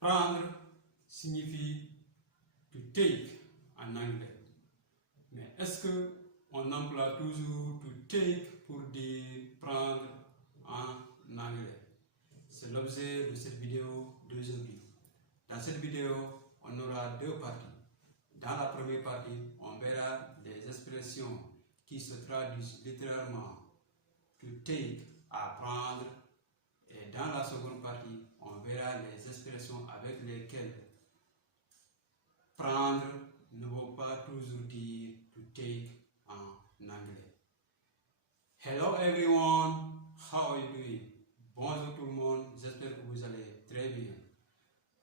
Prendre signifie to take en anglais. Mais est-ce qu'on emploie toujours to take pour dire prendre en anglais? C'est l'objet de cette vidéo d'aujourd'hui. Dans cette vidéo, on aura deux parties. Dans la première partie, on verra des expressions qui se traduisent littéralement to take à prendre. Et dans la seconde partie, on verra les expressions avec lesquelles prendre ne veut pas toujours dire to take en anglais. Hello everyone, how are you doing? Bonjour tout le monde, j'espère que vous allez très bien.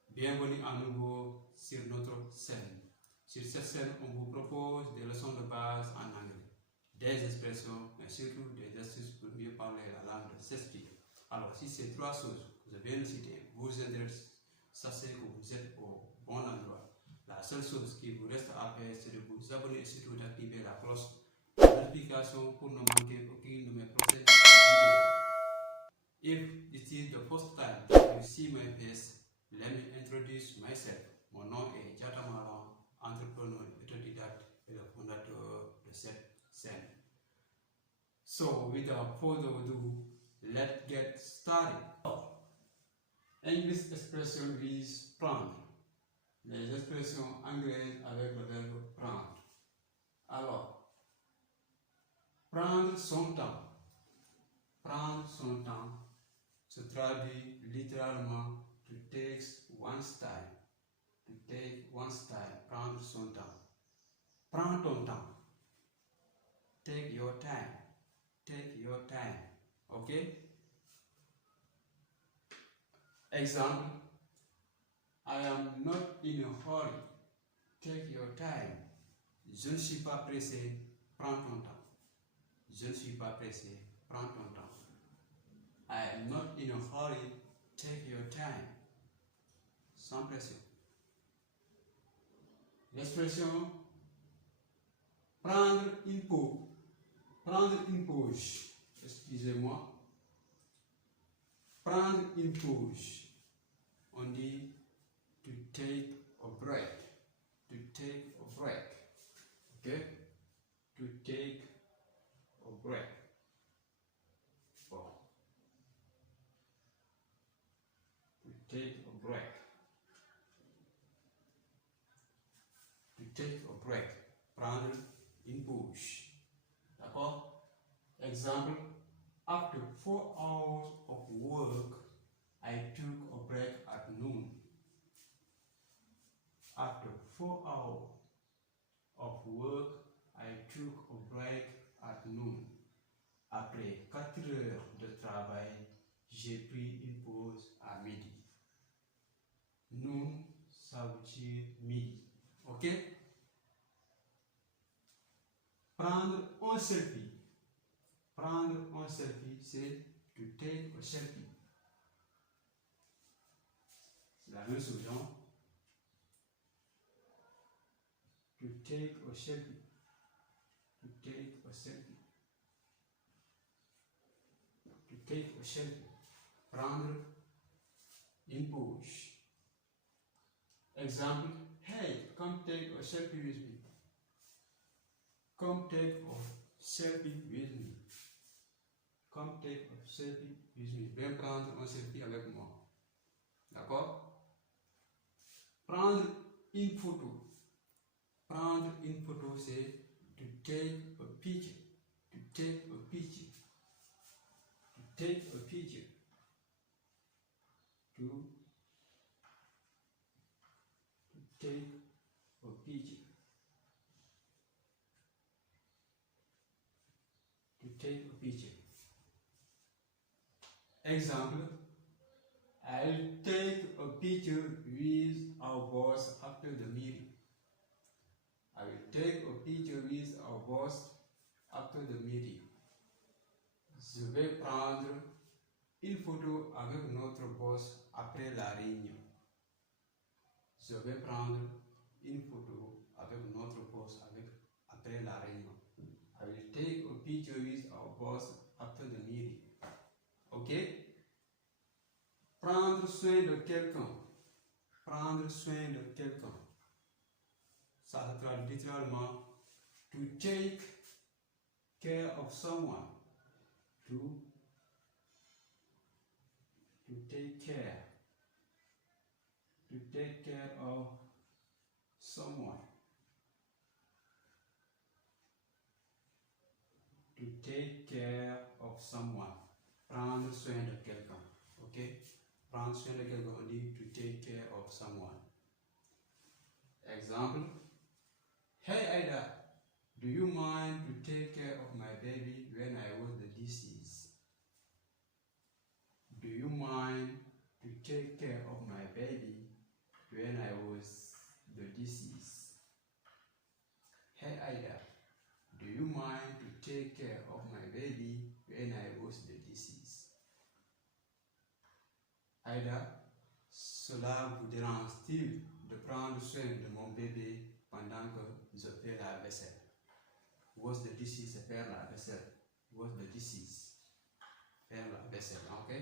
Bienvenue à nouveau sur notre chaîne. Sur cette chaîne, on vous propose des leçons de base en anglais, des expressions, mais surtout des astuces pour mieux parler la langue de s'exprimer. Alors, si ces trois choses que je viens de citer vous intéressent, sachez que vous êtes au bon endroit. La seule chose qui vous reste à faire, c'est de vous abonner et surtout d'activer la cloche de notification pour ne manquer aucune de mes prochaines vidéos. If this is the first time you see my face, let me introduce myself. Mon nom est Diatta Malon, entrepreneur autodidacte et le fondateur de cette chaîne. So, without further ado, let's get started. English expression is prendre. Les expressions anglaises avec le verbe prendre. Alors, prendre son temps. Prendre son temps se traduit littéralement to take one's time. To take one's time. Prendre son temps. Prends ton temps. Take your time. Take your time. Okay? Example, I am not in a hurry. Take your time. Je ne suis pas pressé. Prends ton temps. Je ne suis pas pressé. Prends ton temps. I am not in a hurry. Take your time. Sans pression. L'expression prendre une pause. Prendre une pause. Excusez-moi. Prendre une pause. On dit to take a break. To take a break. Okay? To take a break. Bon. To take a break. To take a break. Prendre une pause. D'accord? Example. After 4 hours of work, I took a break at noon. After 4 hours of work, I took a break at noon. Après 4 heures de travail, j'ai pris une pause à midi. Noon, ça veut dire midi. Ok? Prendre un selfie. Prendre un selfie, c'est to take a selfie. C'est la même chose, non? To take a selfie. To take a selfie. To take a selfie. Prendre une pause. Exemple, hey, come take a selfie with me. Come take a selfie with me. Come take a selfie with me. Viens prendre un selfie avec moi. D'accord? Prendre une photo. Prendre une photo, c'est to take a picture. To take a picture. To take a picture. To take a picture. To take a picture. Example, I'll take a picture with our boss after the meeting. I will take a picture with our boss after the meeting. Je vais prendre une photo avec notre boss après la réunion. Je vais prendre une photo avec notre boss après la réunion. I will take a picture with our boss after the meeting. Ok? Prendre soin de quelqu'un. prendre soin de quelqu'un. Ça se traduit littéralement to take care of someone. To take care. To take care of someone. To take care of someone. Prendre soin de quelqu'un. Ok? Prendre soin de quelqu'un, on dit to take care of someone. Example. Hey Ida, do you mind to take care of my baby when I was the deceased? Do you mind to take care of my baby when I was the deceased? Hey Ida, do you mind to take care of my baby when I was the deceased? Ida, cela vous dérange-t-il de prendre soin de mon bébé pendant que je fais la vaisselle? Was the deceased, c'est faire la vaisselle. Was the deceased, faire la vaisselle, ok?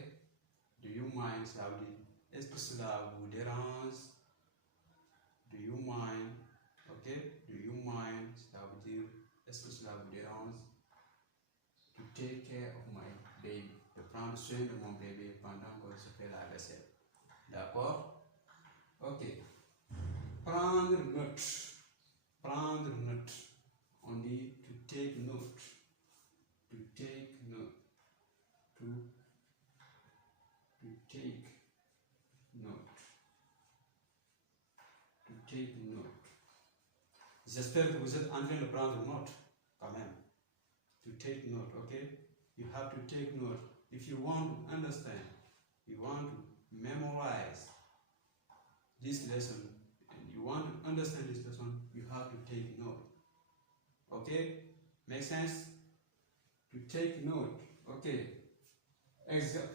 Do you mind, ça veut dire, est-ce que cela vous dérange? Do you mind, ok? Do you mind, ça veut dire, est-ce que cela vous dérange? To take care of my baby, de prendre soin de mon bébé pendant que je fais la vaisselle. D'accord? Ok. Prendre note. Prendre note. On dit to take note. To take note. To take note. To take note. J'espère que vous êtes en train de prendre note quand même. To take note, okay? You have to take note. If you want to understand, you want to memorize this lesson, and you want to understand this lesson, you have to take note. Okay? Make sense? To take note. Okay.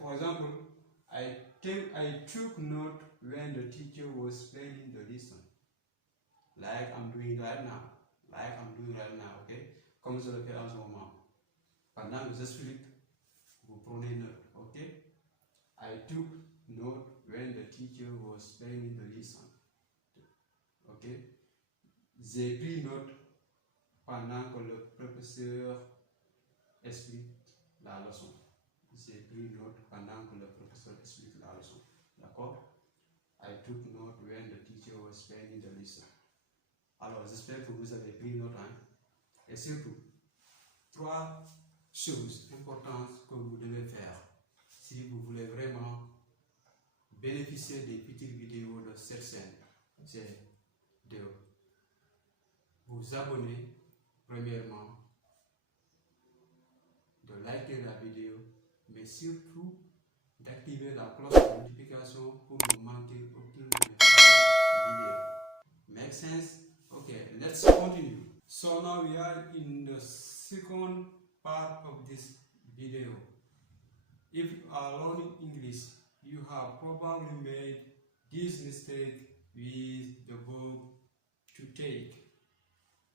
For example, I took note when the teacher was explaining the lesson. Like I'm doing right now. Like I'm doing right now, okay? Comme je le fais en ce moment. Pendant que j'explique, vous prenez note, okay? I took note when the teacher was explaining the lesson. Okay? J'ai pris note pendant que le professeur explique la leçon. J'ai pris note pendant que le professeur explique la leçon. D'accord? I took note when the teacher was explaining the lesson. Alors, j'espère que vous avez pris note, hein? Et surtout, 3 choses importantes que vous devez faire si vous voulez vraiment bénéficier des petites vidéos de cette chaîne. C'est de vous abonner, premièrement, de liker la vidéo, mais surtout d'activer la cloche de notification pour ne manquer aucune vidéo. Make sense? Okay, let's continue. So now we are in the second part of this video. If you are learning English, you have probably made this mistake with the verb to take.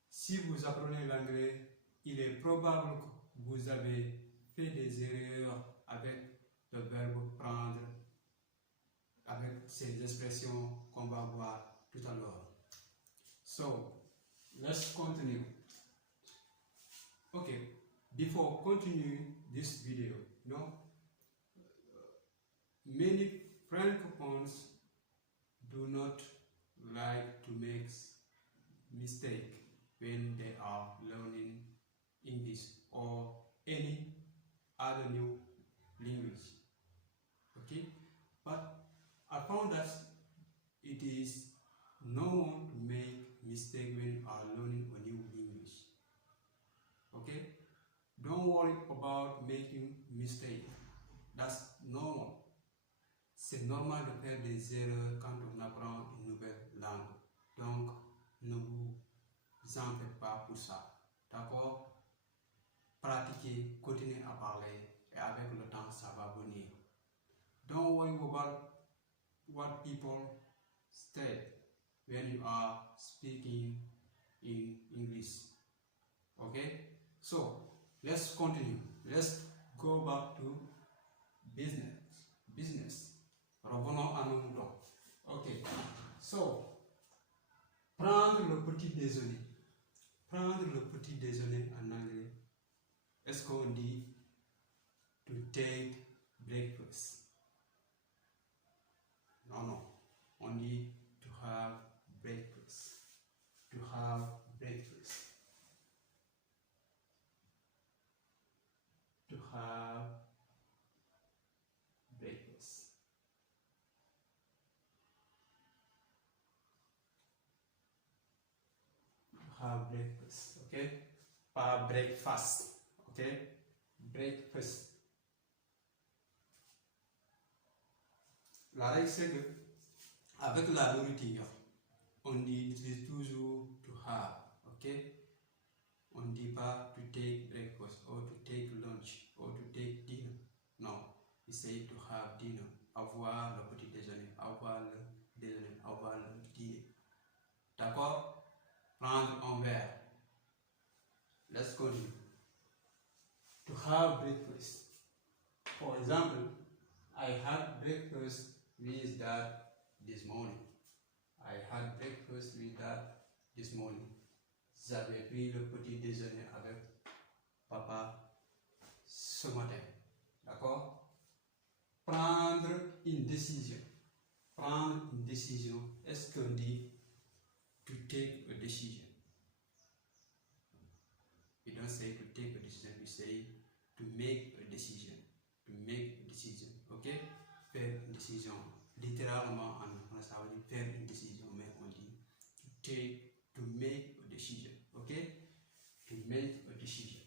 Si vous apprenez l'anglais, il est probable que vous avez fait des erreurs avec le verbe prendre, avec ces expressions qu'on va voir tout à l'heure. So, let's continue. Okay, before continuing this video, many francophones do not like to make mistakes when they are learning English or any other new language. Okay, but I found that it is normal to make mistakes when you are learning a new language. Okay, don't worry about making mistakes. That's normal. C'est normal de faire des erreurs quand on apprend une nouvelle langue. Donc, ne vous en faites pas pour ça. D'accord? Pratiquez, continuez à parler et avec le temps, ça va venir. Don't worry about what people say when you are speaking in English. Okay? So, let's continue. Let's go back to business. Revenons à nos moutons. Ok. So, prendre le petit déjeuner. Prendre le petit déjeuner en anglais. Est-ce qu'on dit to take breakfast? Non. On dit to have breakfast. To have breakfast. To have breakfast. To have breakfast, ok? Pas breakfast, ok? Breakfast. La règle c'est que avec la nourriture, on utilise toujours to have, ok? On ne dit pas to take breakfast or to take lunch or to take dinner. Non, il s'agit to have dinner, avoir le petit déjeuner, avoir le déjeuner, avoir le dîner. D'accord? Prendre un verre. Let's continue. To have breakfast. For example, I had breakfast with dad this morning. I had breakfast with dad this morning. J'avais pris le petit déjeuner avec papa ce matin. D'accord? Prendre une décision. Prendre une décision. Est-ce qu'on dit to take a decision? We don't say to take a decision, we say to make a decision. To make a decision. Ok? Faire une décision. Littéralement en français, ça veut dire faire une décision, mais on dit to take, to make a decision. Ok? To make a decision.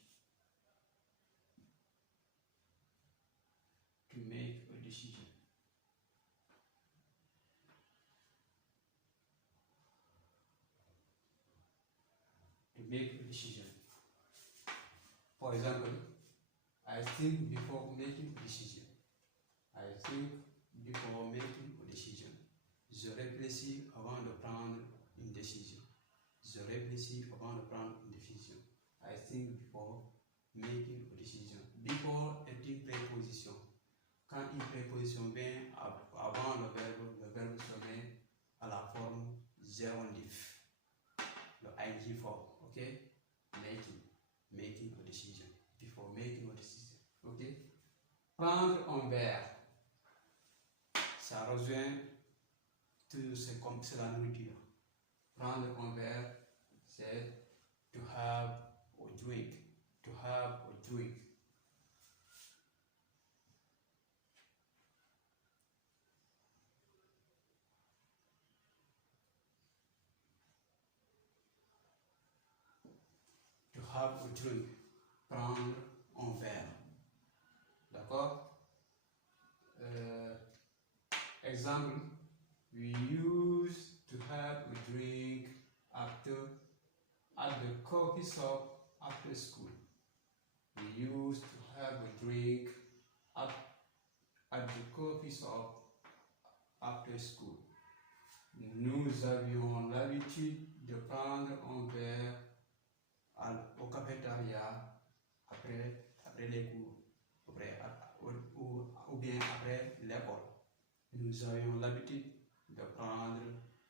To make a decision. To make a decision. For example, I think before making a decision. I think before making a decision. Je réfléchis avant de prendre une décision. Je réfléchis avant de prendre une décision. I think before making a decision. Before est une préposition. Quand une préposition vient avant le verbe se met à la forme gérondif. Le ing form, ok? Making a decision. Before making a decision, ok? Prendre un verre. Ça rejoint tout, c'est comme c'est la nourriture. Prendre un verre, c'est to have a drink. To have a drink. To have a drink. Prendre un verre. D'accord? Example, we used to have a drink at the coffee shop after school. We used to have a drink at the coffee shop after school. Nous avions l'habitude de prendre un verre au cafétéria après les cours, ou bien après l'école. Nous avions l'habitude de prendre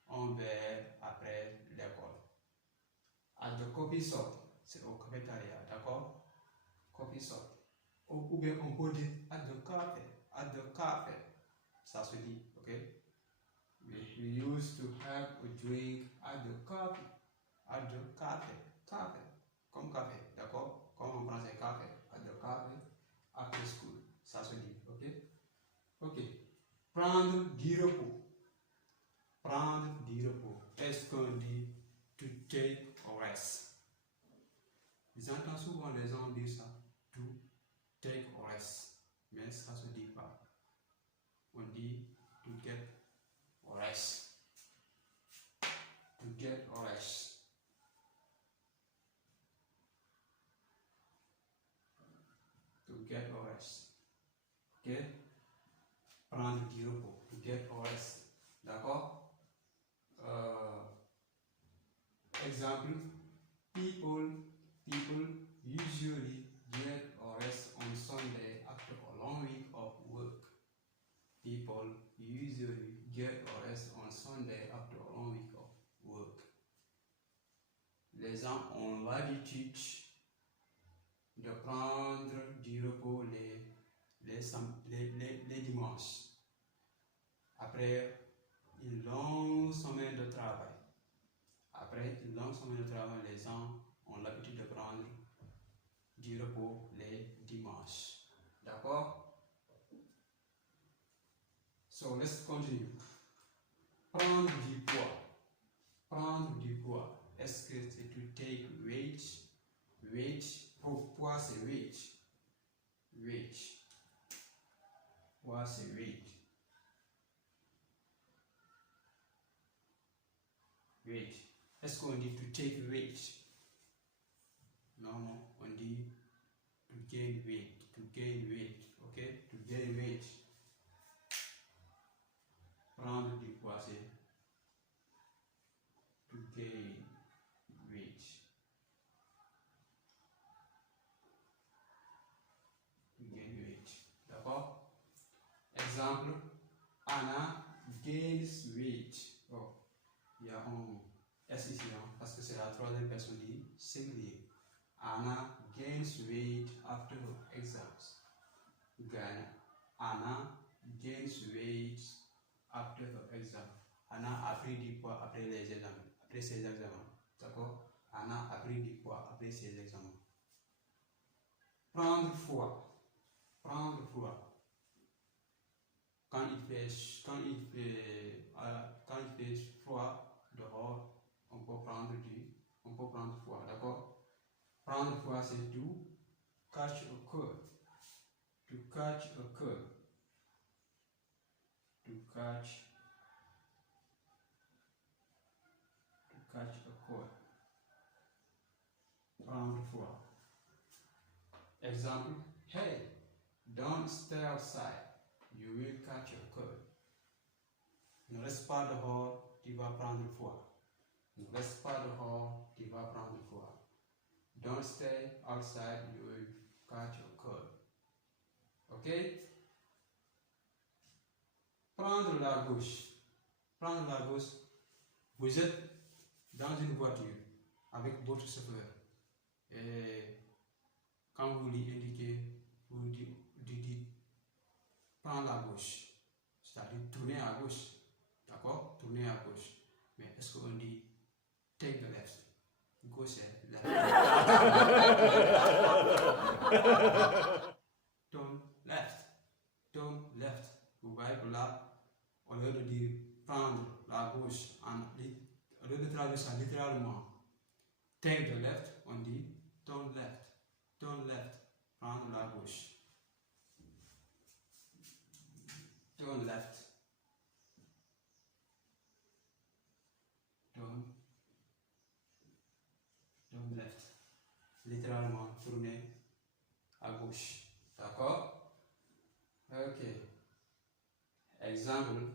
un verre après l'école. At the coffee shop, c'est au cafétéria, d'accord? Coffee shop. Ou bien on peut dire at the cafe. At the cafe. Ça se dit, ok? We used to have a drink at the coffee. At the cafe. Cafe. Comme café, d'accord? Comme en français, café. At the cafe. After school. Ça se dit, ok? Ok. Prendre du repos. Prendre du repos. Est-ce qu'on dit to take a rest? J'entends souvent les gens dire ça. To take a rest. Mais ça se dit pas. On dit to get a rest. To get a rest. To get a rest. Ok? Prendre du repos. To get a rest. D'accord? Example, people usually get a rest on Sunday after a long week of work. People usually get a rest on Sunday after les gens ont l'habitude de prendre du repos les dimanches. Après une longue semaine de travail. Les gens ont l'habitude de prendre du repos les dimanches. D'accord? So let's continue. Prendre du poids. Prendre du poids. Est-ce que c'est to take weight? Weight. Poids c'est weight. Weight. Poids c'est weight. Weight. Est-ce qu'on dit to take weight? Non, on dit to gain weight. To gain weight. Ok? To gain weight. Prendre du poids c'est to gain weight. To gain weight. D'accord? Exemple, Anna gains weight. Oh, il y a un S ici, hein, parce que c'est la troisième personne du singulier. Anna gains weight after her exams. Anna gains weight after her exam. Anna a pris du poids après les examens, après ses examens. D'accord? Anna a pris du poids après ses examens. Prendre froid. Prendre froid. Quand il fait froid dehors, on peut prendre froid. D'accord? Prendre froid, c'est to catch a cold. To catch a cold. To catch a cold. Prendre froid. Exemple, hey, don't stay outside. You will catch a cold. Ne reste pas dehors, tu vas prendre froid. Ne reste pas dehors, tu vas prendre froid. Don't stay outside, you will catch a cold. Ok? Prendre la gauche. Prendre la gauche. Vous êtes dans une voiture avec votre chauffeur. Et quand vous lui indiquez, vous dites prends la gauche. C'est-à-dire tourner à gauche. D'accord? Tourner à gauche. Mais est-ce qu'on dit take the left? Gauche c'est left. Turn left. Turn left. Vous voyez que là, au lieu de dire prendre la gauche, au lieu de traduire ça littéralement, take the left, on dit turn left. Turn left. Prendre la gauche. Turn left. Turn left. Littéralement, tourner à gauche. D'accord? Ok. Example.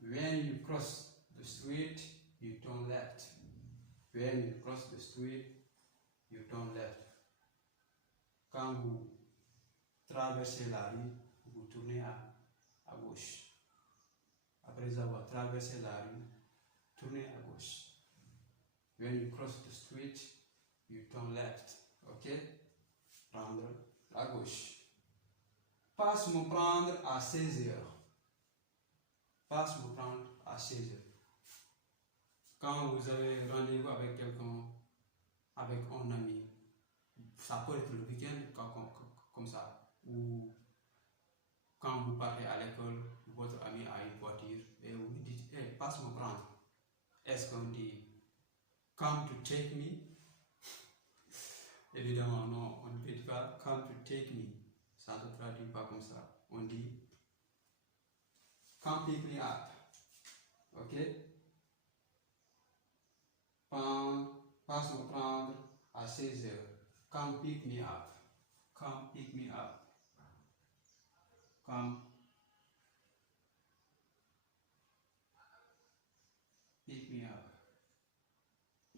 When you cross the street, you turn left. When you cross the street, you turn left. Quand vous traversez la rue, vous tournez à gauche. Après avoir traversé la rue, tournez à gauche. When you cross the street, you turn left. Ok? Prendre la gauche. Passe me prendre à 16 heures. Passe me prendre à 16 heures. Quand vous avez rendez-vous avec quelqu'un, avec un ami, ça peut être le week-end comme ça, ou quand vous partez à l'école, votre ami a une voiture et vous lui dites, hey, passe me prendre. Est-ce qu'on dit come to take me? Évidemment, non, on ne dit pas come to take me. Ça ne se traduit pas comme ça. On dit come pick me up. Ok? Passe me prendre à 16 heures. Come pick me up. Come pick me up. Come pick me up.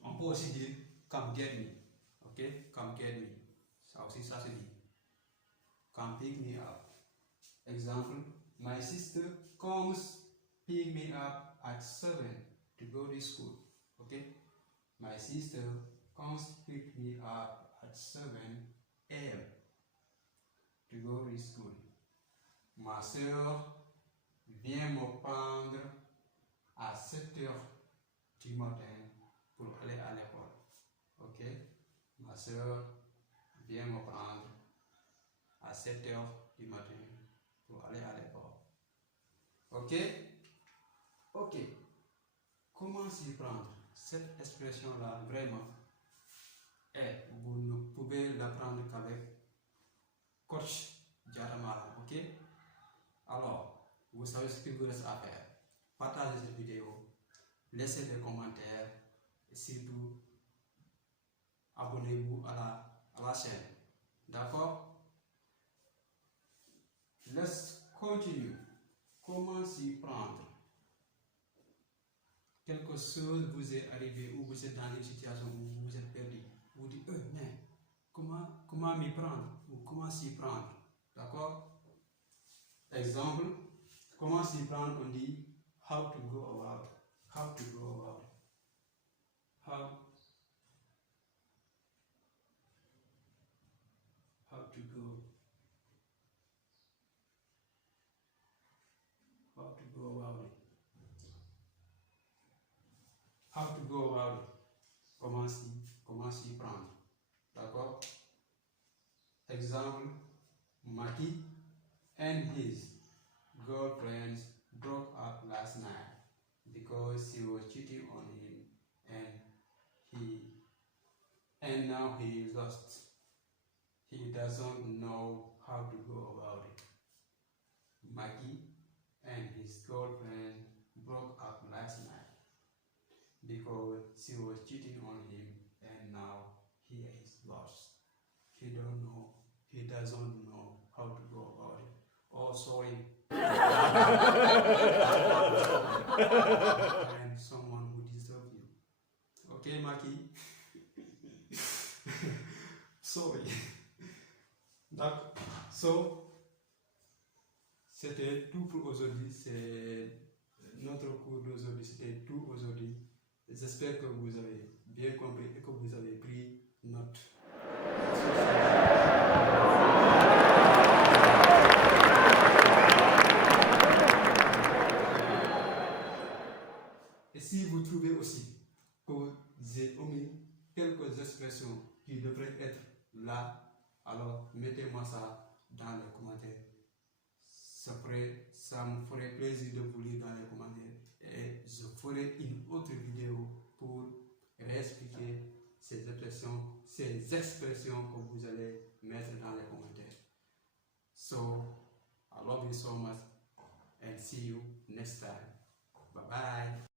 On peut aussi dire come get me. Ok? Come get me. Ça aussi, ça se dit. Come pick me up. Example, my sister comes pick me up at 7 to go to school. Ok? My sister comes pick me up at 7 a.m. to go to school. Ma soeur vient me prendre à 7 heures du matin pour aller à l'école. Ok? Ma soeur vient me prendre à 7 heures du matin pour aller à l'école. Ok? Ok. Comment s'y prendre? Cette expression-là, vraiment, vous ne pouvez l'apprendre qu'avec Coach Jaramala. Ok? Alors, vous savez ce qu'il vous reste à faire. Partagez cette vidéo, laissez des commentaires et surtout, abonnez-vous à la chaîne. D'accord? Let's continue. Comment s'y prendre? Quelque chose vous est arrivé ou vous êtes dans une situation où vous êtes perdu. Vous dites, mais comment m'y prendre ou comment s'y prendre? D'accord? Exemple, comment s'y prendre? On dit how to go about. How to go about. How to go. How to go about it. How to go about it. Comment s'y prendre. D'accord? Exemple, Maki and his girlfriend broke up last night because she was cheating on him and now he is lost. He doesn't know how to go about it. Maki and his girlfriend broke up last night because she was cheating on him and now he is lost. He doesn't know how to go about it. Oh, sorry. And someone who deserves you. Okay, Maki? Sorry. Donc, c'était tout pour aujourd'hui. C'est notre cours d'aujourd'hui. C'était tout aujourd'hui. J'espère que vous avez bien compris et que vous avez pris note. Et si vous trouvez aussi que j'ai omis quelques expressions qui devraient être là, alors mettez-moi ça dans les commentaires. Ça me ferait plaisir de vous lire dans les commentaires et je ferai une autre vidéo pour réexpliquer ces expressions que vous allez mettre dans les commentaires. So, I love you so much and see you next time. Bye bye.